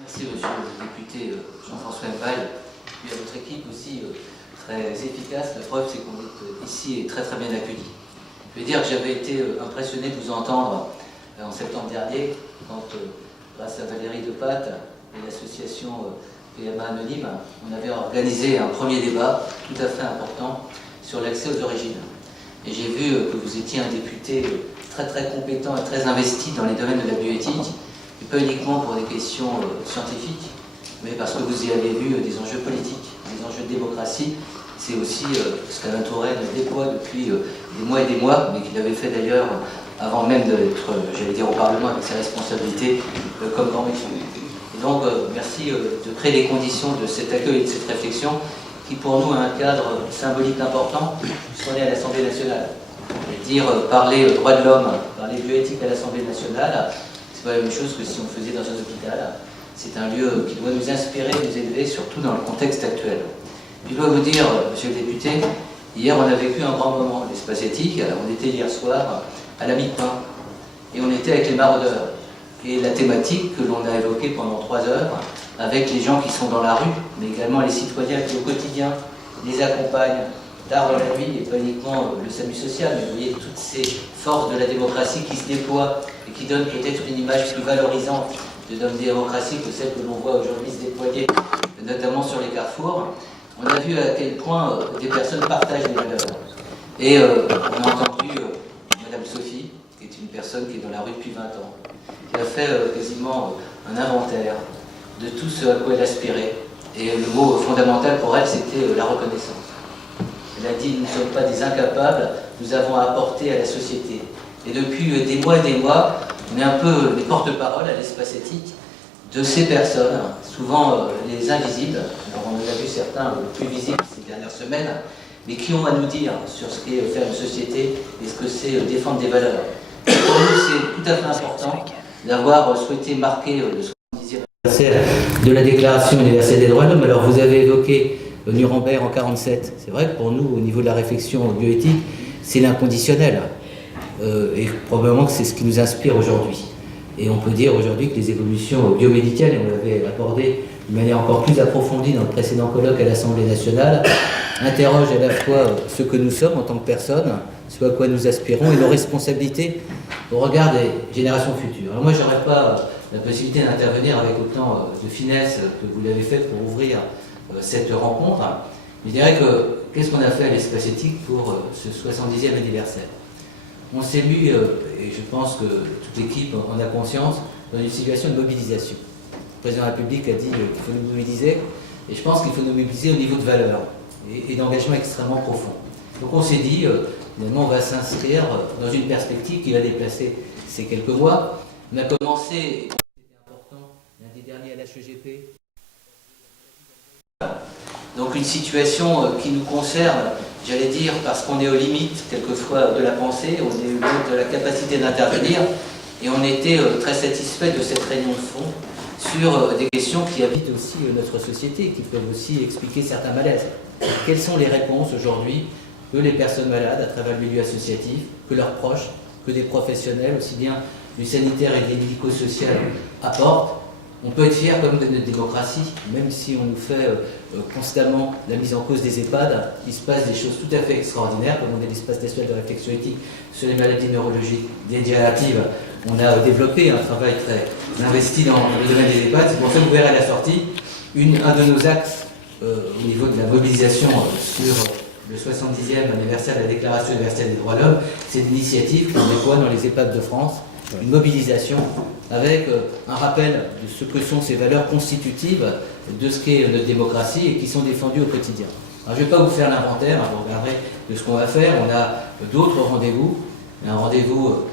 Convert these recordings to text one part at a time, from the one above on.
Merci monsieur le député Jean-François Mpaille, et à votre équipe aussi très efficace. La preuve c'est qu'on est ici et très bien accueillis. Je vais dire que j'avais été impressionné de vous entendre en septembre dernier quand, grâce à Valérie Depatte et l'association PMA Anonyme, on avait organisé un premier débat tout à fait important sur l'accès aux origines. Et j'ai vu que vous étiez un député très compétent et très investi dans les domaines de la bioéthique, et pas uniquement pour des questions scientifiques, mais parce que vous y avez vu des enjeux politiques, des enjeux de démocratie. C'est aussi ce qu'Alain Touraine déploie depuis des mois et des mois, mais qu'il avait fait d'ailleurs avant même d'être, j'allais dire, au Parlement avec ses responsabilités comme grand monsieur. Et donc, merci de créer les conditions de cet accueil et de cette réflexion qui, pour nous, a un cadre symbolique important, puisqu'on est à l'Assemblée nationale. Dire parler droits de l'homme, parler bioéthique à l'Assemblée nationale, c'est pas la même chose que si on faisait dans un hôpital. C'est un lieu qui doit nous inspirer, nous élever, surtout dans le contexte actuel. Je dois vous dire, monsieur le député, hier on a vécu un grand moment, l'espace éthique. On était hier soir à la mi-pain et on était avec les maraudeurs. Et la thématique que l'on a évoquée pendant 3 heures, avec les gens qui sont dans la rue, mais également les citoyens qui au quotidien les accompagnent tard dans la nuit, et pas uniquement le SAMU social, mais vous voyez toutes ces forces de la démocratie qui se déploient et qui donnent peut-être une image plus valorisante de notre démocratie que celle que l'on voit aujourd'hui se déployer, notamment sur les carrefours. On a vu à quel point des personnes partagent les valeurs. Et on a entendu Madame Sophie, qui est une personne qui est dans la rue depuis 20 ans, qui a fait quasiment un inventaire de tout ce à quoi elle aspirait. Et le mot fondamental pour elle, c'était la reconnaissance. Elle a dit, nous ne sommes pas des incapables, nous avons à apporter à la société. Et depuis des mois et des mois, on est un peu les porte-parole à l'espace éthique de ces personnes, souvent les invisibles. Alors on en a vu certains plus visibles ces dernières semaines, mais qui ont à nous dire sur ce qu'est faire une société et ce que c'est défendre des valeurs. Et pour nous, c'est tout à fait important d'avoir souhaité marquer le 70e anniversaire de la Déclaration universelle des droits de l'homme. Alors vous avez évoqué Nuremberg en 1947. C'est vrai que pour nous, au niveau de la réflexion bioéthique, c'est l'inconditionnel. Et probablement que c'est ce qui nous inspire aujourd'hui. Et on peut dire aujourd'hui que les évolutions biomédicales, et on l'avait abordé de manière encore plus approfondie dans le précédent colloque à l'Assemblée nationale, interrogent à la fois ce que nous sommes en tant que personnes, ce à quoi nous aspirons, et nos responsabilités au regard des générations futures. Alors moi, je n'aurais pas la possibilité d'intervenir avec autant de finesse que vous l'avez fait pour ouvrir cette rencontre. Je dirais que, qu'est-ce qu'on a fait à l'espace éthique pour ce 70e anniversaire? On s'est mis, et je pense que toute l'équipe en a conscience, dans une situation de mobilisation. Le président de la République a dit qu'il faut nous mobiliser, et je pense qu'il faut nous mobiliser au niveau de valeur et d'engagement extrêmement profond. Donc on s'est dit, finalement, on va s'inscrire dans une perspective qui va déplacer ces quelques mois. On a commencé, c'était important, lundi dernier à l'HEGP, donc une situation qui nous concerne, j'allais dire, parce qu'on est aux limites, quelquefois, de la pensée, on est aux limites de la capacité d'intervenir, et on était très satisfait de cette réunion de fond sur des questions qui habitent aussi notre société, et qui peuvent aussi expliquer certains malaises. Quelles sont les réponses aujourd'hui que les personnes malades, à travers le milieu associatif, que leurs proches, que des professionnels, aussi bien du sanitaire et des médico-social, apportent? On peut être fier comme de notre démocratie, même si on nous fait constamment la mise en cause des EHPAD, il se passe des choses tout à fait extraordinaires, comme on est l'espace national de réflexion éthique sur les maladies neurologiques dégénératives. On a développé un travail très investi dans le domaine des EHPAD. C'est pour ça que vous verrez à la sortie un de nos axes au niveau de la mobilisation sur le 70e anniversaire de la Déclaration universelle des droits de l'homme. C'est une initiative qu'on déploie dans les EHPAD de France, une mobilisation avec un rappel de ce que sont ces valeurs constitutives de ce qu'est notre démocratie et qui sont défendues au quotidien. Alors je ne vais pas vous faire l'inventaire, vous regarderez de ce qu'on va faire. On a d'autres rendez-vous. Un rendez-vous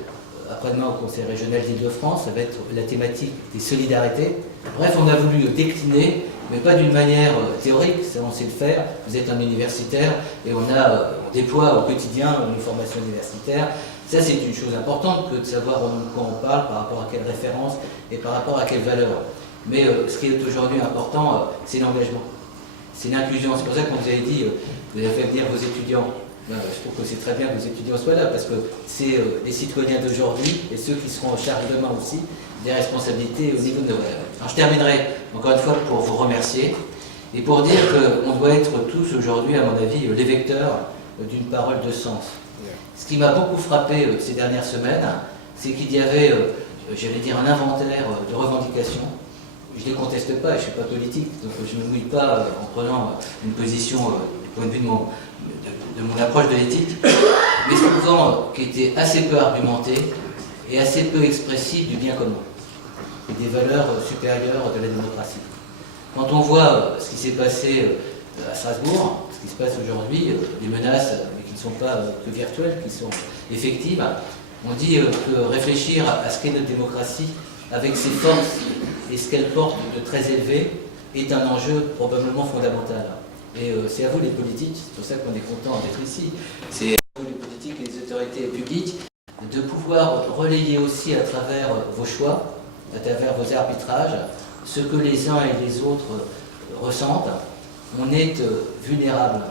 après-demain au Conseil régional d'Île-de-France, ça va être la thématique des solidarités. Bref, on a voulu décliner, mais pas d'une manière théorique, ça on sait le faire. Vous êtes un universitaire et on déploie au quotidien une formation universitaire. Ça, c'est une chose importante que de savoir de quoi on parle, par rapport à quelle référence et par rapport à quelle valeur. Mais ce qui est aujourd'hui important, c'est l'engagement. C'est l'inclusion. C'est pour ça qu'on vous avait dit, vous avez fait venir vos étudiants. Je trouve que c'est très bien que vos étudiants soient là, parce que c'est les citoyens d'aujourd'hui et ceux qui seront en charge demain aussi des responsabilités au niveau de nos valeurs. Alors je terminerai encore une fois pour vous remercier et pour dire qu'on doit être tous aujourd'hui, à mon avis, les vecteurs d'une parole de sens. Ce qui m'a beaucoup frappé ces dernières semaines, c'est qu'il y avait, j'allais dire, un inventaire de revendications. Je ne les conteste pas, je ne suis pas politique, donc je ne me mouille pas en prenant une position du point de vue de mon approche de l'éthique, mais souvent qui était assez peu argumentée et assez peu expressive du bien commun et des valeurs supérieures de la démocratie. Quand on voit ce qui s'est passé à Strasbourg, ce qui se passe aujourd'hui, des menaces qui ne sont pas que virtuelles, qui sont effectives, on dit que réfléchir à ce qu'est notre démocratie avec ses forces et ce qu'elle porte de très élevé est un enjeu probablement fondamental. Et c'est à vous les politiques, c'est pour ça qu'on est content d'être ici, c'est à vous les politiques et les autorités publiques de pouvoir relayer aussi à travers vos choix, à travers vos arbitrages, ce que les uns et les autres ressentent. On est vulnérable.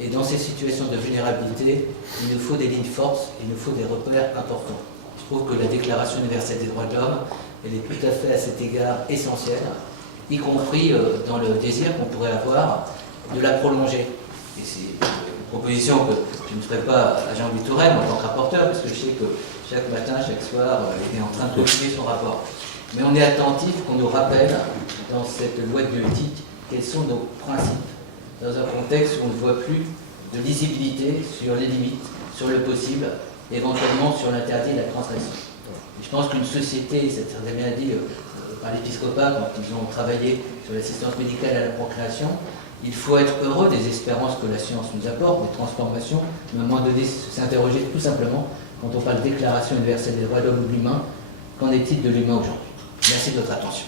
Et dans ces situations de vulnérabilité, il nous faut des lignes fortes, il nous faut des repères importants. Je trouve que la Déclaration universelle des droits de l'homme, elle est tout à fait à cet égard essentielle, y compris dans le désir qu'on pourrait avoir de la prolonger. Et c'est une proposition que je ne ferai pas à Jean-Louis Touraine en tant que rapporteur, parce que je sais que chaque matin, chaque soir, il est en train de publier son rapport. Mais on est attentif qu'on nous rappelle dans cette loi de bioéthique quels sont nos principes, dans un contexte où on ne voit plus de lisibilité sur les limites, sur le possible, éventuellement sur l'interdit et la transgression. Et je pense qu'une société, ça a bien dit par l'épiscopat quand ils ont travaillé sur l'assistance médicale à la procréation, il faut être heureux des espérances que la science nous apporte, des transformations, mais à un moment donné, s'interroger tout simplement, quand on parle de Déclaration universelle des droits de l'homme ou de l'humain, qu'en est-il de l'humain aujourd'hui? Merci de votre attention.